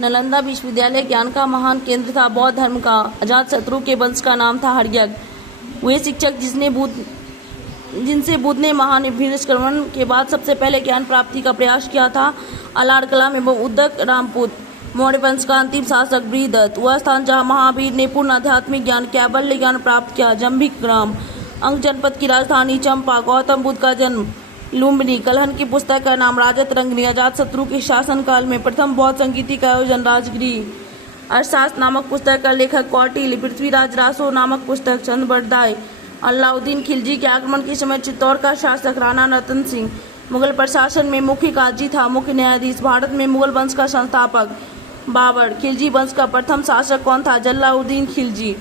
नालंदा विश्वविद्यालय ज्ञान का महान केंद्र था। बौद्ध धर्म का अजातशत्रु के वंश का नाम था हर्यक। वे शिक्षक जिनसे बुद्ध ने महान निष्क्रमण के बाद सबसे पहले ज्ञान प्राप्ति का प्रयास किया था। अलार कलाम एवं उदक रामपुत्र मौर्य वंश का अंतिम शासक बृहदत्त, वह स्थान जहाँ महावीर ने पूर्ण आध्यात्मिक ज्ञान कैवल्य ज्ञान प्राप्त किया। जंभिक ग्राम अंग जनपद की राजधानी चंपा, गौतम बुद्ध का जन्म लुम्बिनी। कलहन की पुस्तक का नाम राजतरंगिणी। अजातशत्रु के शासनकाल में प्रथम बौद्ध संगीति का आयोजन राजगृह। अर्थशास्त्र नामक पुस्तक का लेखक कौटिल्य। पृथ्वीराज रासो नामक पुस्तक चंद्रबरदाई। अलाउद्दीन खिलजी के आक्रमण के समय चित्तौड़ का शासक राणा रतन सिंह। मुगल प्रशासन में मुख्य काजी था मुख्य न्यायाधीश। भारत में मुगल वंश का संस्थापक बाबर। खिलजी वंश का प्रथम शासक कौन था? जलालुद्दीन खिलजी।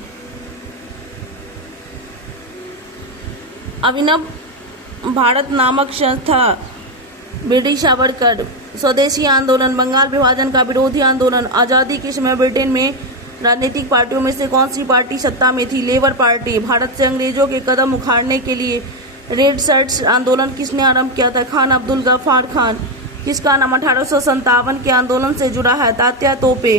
अभिनव भारत नामक संस्था ब्रिटिश सावरकर। स्वदेशी आंदोलन, बंगाल विभाजन का विरोधी आंदोलन। आज़ादी के समय ब्रिटेन में राजनीतिक पार्टियों में से कौन सी पार्टी सत्ता में थी? Labour party. भारत से अंग्रेजों के कदम उखाड़ने के लिए रेड शर्ट्स आंदोलन किसने आरंभ किया था? खान अब्दुल गफ्फार खान। किसका नाम 1857 के आंदोलन से जुड़ा है? तात्या तोपे।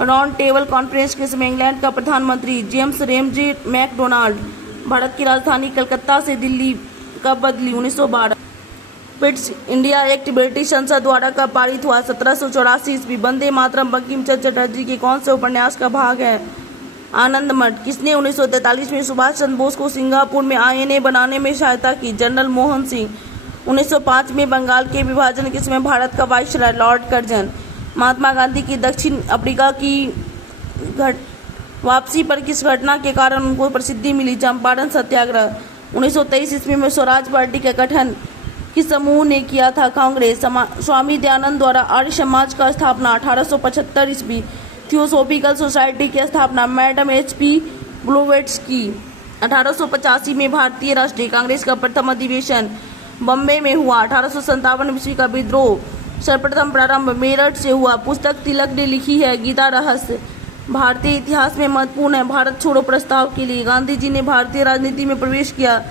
राउंड टेबल कॉन्फ्रेंस के समय इंग्लैंड का प्रधानमंत्री जेम्स रेमजे मैकडोनाल्ड। भारत की राजधानी कलकत्ता से दिल्ली कब बदली? 1912। पिट्स इंडिया एक्ट ब्रिटिश संसद द्वारा कब पारित हुआ? 1784 ईस्वी। वंदे मातरम बंकिम चंद्र चटर्जी के कौन से उपन्यास का भाग है? आनंद मठ। किसने 1943 में सुभाष चंद्र बोस को सिंगापुर में INA बनाने में सहायता की? जनरल मोहन सिंह। 1905 में बंगाल के विभाजन के समय भारत का viceroy Lord Curzon. Mahatma Gandhi की दक्षिण अफ्रीका की वापसी पर किस घटना के कारण उनको प्रसिद्धि मिली? चंपारण सत्याग्रह। 1923 ईस्वी में स्वराज पार्टी का गठन किस समूह ने किया था? कांग्रेस। स्वामी दयानंद द्वारा आर्य समाज का स्थापना 1875 ईस्वी। थियोसॉफिकल सोसाइटी की स्थापना मैडम HP ब्लोवेट्स्की। 1885 में भारतीय राष्ट्रीय कांग्रेस का प्रथम अधिवेशन बम्बई में हुआ। 1857 ईस्वी का विद्रोह सर्वप्रथम प्रारंभ मेरठ से हुआ। पुस्तक तिलक ने लिखी है गीता रहस्य। भारतीय इतिहास में महत्वपूर्ण है भारत छोड़ो प्रस्ताव के लिए गांधी जी ने भारतीय राजनीति में प्रवेश किया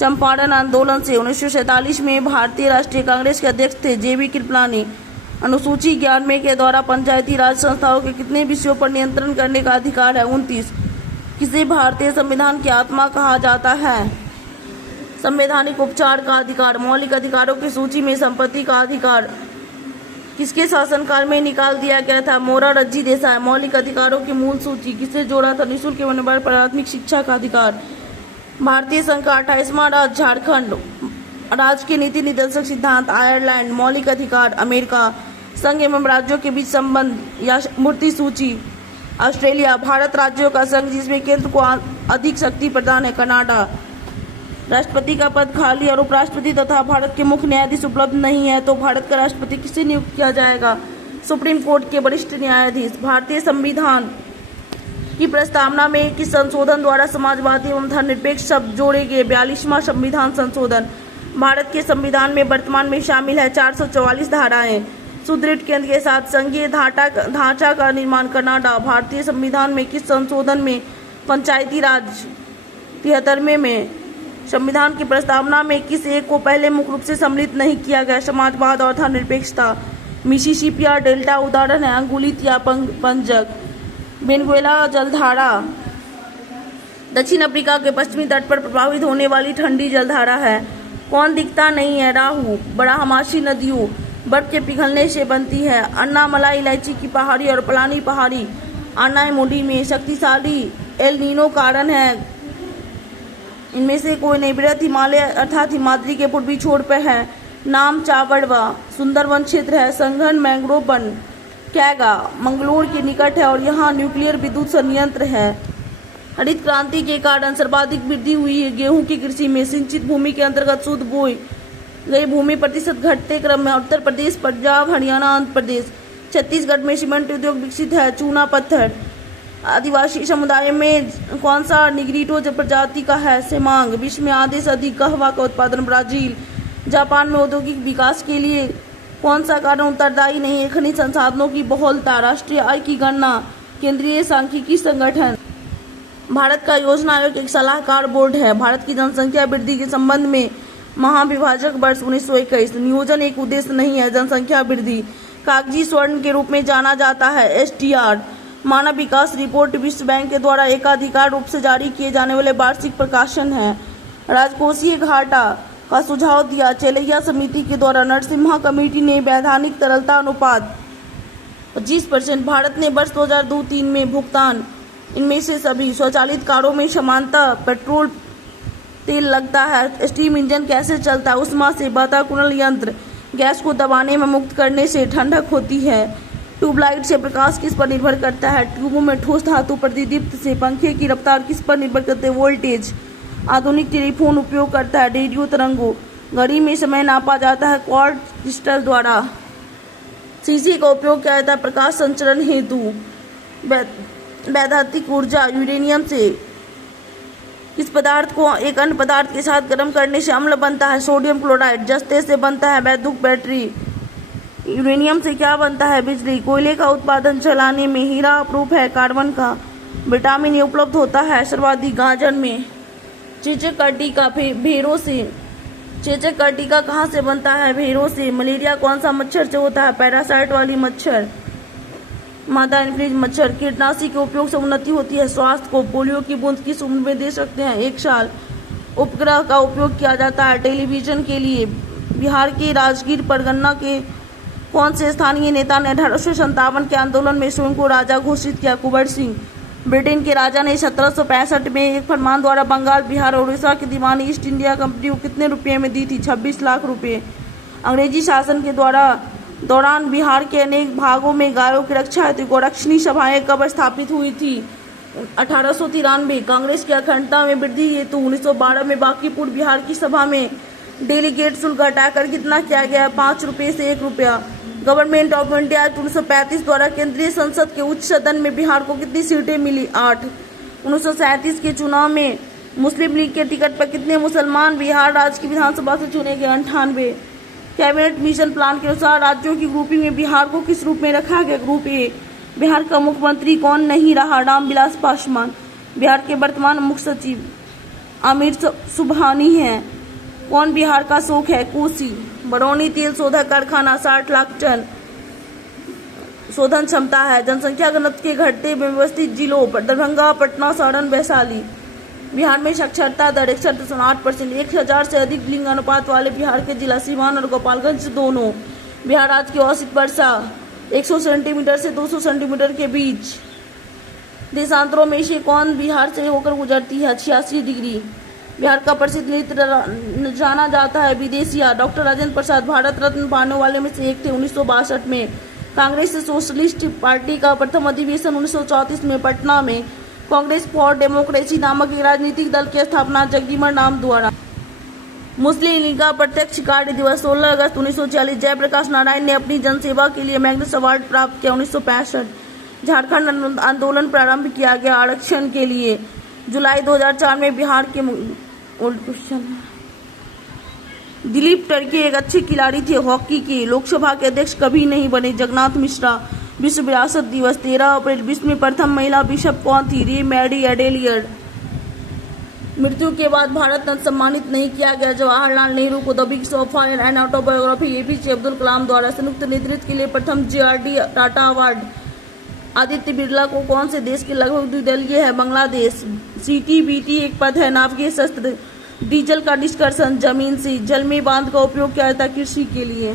चंपारण आंदोलन से। 1947 में भारतीय राष्ट्रीय कांग्रेस के अध्यक्ष थे JB कृपलानी। अनुसूची 11 के द्वारा पंचायती राज संस्थाओं के कितने विषयों पर नियंत्रण करने का अधिकार है? 29। किसे भारतीय संविधान की आत्मा कहा जाता है? संवैधानिक उपचार का अधिकार। मौलिक अधिकारों की सूची में संपत्ति का अधिकार किसके शासनकाल में निकाल दिया गया था? मोरारजी देसाई। मौलिक अधिकारों की मूल सूची किसे जोड़ा था? निःशुल्क एवं प्राथमिक शिक्षा का अधिकार। भारतीय संघ का 28वां राज्य झारखंड। राज्य के नीति निर्देशक सिद्धांत आयरलैंड। मौलिक अधिकार अमेरिका। संघ एवं राज्यों के बीच संबंध या मूर्ति सूची ऑस्ट्रेलिया। भारत राज्यों का संघ जिसमें केंद्र को अधिक शक्ति प्रदान है कनाडा। राष्ट्रपति का पद खाली और उपराष्ट्रपति तथा भारत के मुख्य न्यायाधीश उपलब्ध नहीं है तो भारत का राष्ट्रपति किसे नियुक्त किया जाएगा? सुप्रीम कोर्ट के वरिष्ठ न्यायाधीश। भारतीय संविधान की प्रस्तावना में किस संशोधन द्वारा समाजवादी एवं धर्मनिरपेक्ष शब्द जोड़े गए? 42वां संविधान संशोधन। भारत के संविधान में वर्तमान में शामिल है 444 धाराएं। सुदृढ़ केंद्र के साथ संघीय ढांचा का निर्माण कनाडा। भारतीय संविधान में किस संशोधन में पंचायती राज? 73वें में। संविधान की प्रस्तावना में किस एक को पहले मुख्य रूप से सम्मिलित नहीं किया गया? समाजवाद और धर्मनिरपेक्षता। मिसिसिपी डेल्टा उदाहरण है अंगुलित या पंजक। वेनेजुएला जलधारा दक्षिण अफ्रीका के पश्चिमी तट पर प्रभावित होने वाली ठंडी जलधारा है। कौन दिखता नहीं है? राहु। बराहमासी नदियों बर्फ के पिघलने से बनती है। अन्नामलाई इलायची की पहाड़ी और पलानी पहाड़ी अन्नामुडी में शक्तिशाली एल नीनो कारण है। इनमें से कोई नहीं। बृहद हिमालय अर्थात हिमाद्री के पूर्वी छोर पर है। नाम चावड़वा। सुंदरवन क्षेत्र है। संघन मैंग्रोव वन कैगा मंगलोर के निकट है और यहाँ न्यूक्लियर विद्युत संयंत्र है। हरित क्रांति के कारण सर्वाधिक वृद्धि हुई है गेहूं की कृषि में। सिंचित भूमि के अंतर्गत शुद्ध बोई गई भूमि प्रतिशत घटते क्रम में उत्तर प्रदेश, पंजाब, हरियाणा, आंध्र प्रदेश। छत्तीसगढ़ में सीमेंट उद्योग विकसित है। चूना पत्थर। आदिवासी समुदाय में कौन सा निग्रिटो प्रजाति का है? सेमांग। विश्व में आधे से अधिक कहवा का उत्पादन ब्राजील। जापान में औद्योगिक विकास के लिए कौन सा कारण उत्तरदायी नहीं है? खनिज संसाधनों की बहुलता। राष्ट्रीय आय की गणना केंद्रीय सांख्यिकी संगठन। भारत का योजना आयोग एक सलाहकार बोर्ड है। भारत की जनसंख्या वृद्धि के संबंध में महाविभाजक वर्ष 1921। नियोजन एक उद्देश्य नहीं है जनसंख्या वृद्धि कागजी स्वर्ण के रूप में जाना जाता है। SDR मानव विकास रिपोर्ट विश्व बैंक के द्वारा एकाधिकार रूप से जारी किए जाने वाले वार्षिक प्रकाशन है। राजकोषीय घाटा का सुझाव दिया। चेलैया समिति के द्वारा नरसिम्हा कमेटी ने वैधानिक तरलता अनुपात 25%। भारत ने वर्ष 2002-03 में भुगतान। इनमें से सभी स्वचालित कारों में समानता पेट्रोल तेल लगता है। स्टीम इंजन कैसे चलता है? उष्मा से। वातानुकूलन यंत्र गैस को दबाने में मुक्त करने से ठंडक होती है। ट्यूबलाइट से प्रकाश किस पर निर्भर करता है? ट्यूबों में ठोस धातु प्रतिदीप्त से। पंखे की रफ्तार किस पर निर्भर करते है? वोल्टेज। आधुनिक टेलीफोन उपयोग करता है रेडियो तरंगों। घड़ी में समय नापा जाता है क्वार्ट्ज क्रिस्टल द्वारा। शीशे का उपयोग किया जाता है प्रकाश संचरण हेतु। वैद्युतिक ऊर्जा यूरेनियम से। इस पदार्थ को एक अन्य पदार्थ के साथ गर्म करने से अम्ल बनता है सोडियम क्लोराइड। जस्ते से बनता है वैद्युत बैटरी। यूरेनियम से क्या बनता है? बिजली। कोयले का उत्पादन चलाने में हीरा अप्रूप है कार्बन का। विटामिन ए उपलब्ध होता है सर्वाधिक गाजर में। चेचक का टीका भेड़ों से। चेचक का टीका कहाँ से बनता है? भेड़ों से। मलेरिया कौन सा मच्छर से होता है? पैरासाइट वाली मच्छर। मादा एनफ्लूएंजा मच्छर। कीटनाशी के उपयोग से उन्नति होती है स्वास्थ्य को। पोलियो की बूंद किस उम्र में दे सकते हैं? 1 साल। उपग्रह का उपयोग किया जाता है टेलीविजन के लिए। बिहार के राजगीर परगना के कौन से स्थानीय नेता ने 1857 के आंदोलन में स्वयं को राजा घोषित किया? कुंवर सिंह। ब्रिटेन के राजा ने 1765 में एक फरमान द्वारा बंगाल, बिहार और उड़ीसा की दीवानी ईस्ट इंडिया कंपनी को कितने रुपये में दी थी? 26 लाख रुपए। अंग्रेजी शासन के दौरान बिहार के अनेक भागों में गायों की रक्षा हेतु गोरक्षणी सभाएं कब स्थापित हुई थी? 1893। कांग्रेस की अखंडता में वृद्धि हेतु 1912 में बांकीपुर बिहार की सभा में डेलीगेट शुल्क हटाकर कितना किया गया? 5 रुपये से 1 रुपया। गवर्नमेंट ऑफ इंडिया एक्ट 1935 द्वारा केंद्रीय संसद के उच्च सदन में बिहार को कितनी सीटें मिली? 8। 1937 के चुनाव में मुस्लिम लीग के टिकट पर कितने मुसलमान बिहार राज्य की विधानसभा से चुने गए? 98। कैबिनेट मिशन प्लान के अनुसार राज्यों की ग्रुपिंग में बिहार को किस रूप में रखा गया? Group A. बिहार का मुख्यमंत्री कौन नहीं रहा? रामविलास पासवान। बिहार के वर्तमान मुख्य सचिव आमिर सुबहानी हैं। कौन बिहार का शोक है? कोसी। बरौनी तेल शोधक कारखाना 60 लाख टन शोधन क्षमता है। जनसंख्या घनत्व के घटते व्यवस्थित जिलों पर दरभंगा, पटना, सारण, वैशाली। बिहार में साक्षरता दर 61.8%। 1000 से अधिक लिंग अनुपात वाले बिहार के जिला सीवान और गोपालगंज दोनों। बिहार राज्य की औसत वर्षा 100 सेंटीमीटर से 200 सेंटीमीटर के बीच। देशांतरों में से कौन बिहार से होकर गुजरती है? 86 डिग्री। बिहार का प्रसिद्ध नृत्य जाना जाता है विदेशिया। डॉक्टर राजेंद्र प्रसाद भारत रत्न पाने वाले में से एक थे। 1962 में कांग्रेस सोशलिस्ट पार्टी का प्रथम अधिवेशन 1934 में पटना में कांग्रेस फॉर डेमोक्रेसी नामक एक राजनीतिक दल की स्थापना जगदीमन राम द्वारा। मुस्लिम लीग का प्रत्यक्ष कार्य दिवस 16 अगस्त 1940। जयप्रकाश नारायण ने अपनी जनसेवा के लिए मैग्नस अवार्ड प्राप्त किया। 1965 झारखंड आंदोलन प्रारंभ किया गया आरक्षण के लिए। जुलाई 2004 में बिहार के दिलीप टर्की एक अच्छे खिलाड़ी थे हॉकी के। लोकसभा के अध्यक्ष कभी नहीं बने जगन्नाथ मिश्रा। विश्व विरासत दिवस 13 अप्रैल। विश्व में प्रथम महिला बिशप कौन थी? रे मैरी एडेलियड। मृत्यु के बाद भारत रत्न सम्मानित नहीं किया गया। जवाहरलाल नेहरू को the big of fire and autobiography APJ Abdul Kalam द्वारा संयुक्त नेतृत्व के लिए प्रथम जेआरडी टाटा अवार्ड। आदित्य बिरला को कौन से देश के लगभग द्विदलीय है? बांग्लादेश। सीटीबीटी एक पद है नाविकीय शस्त्र। डीजल का निष्कर्षण जमीन से। जल में बांध का उपयोग किया जाता है कृषि के लिए।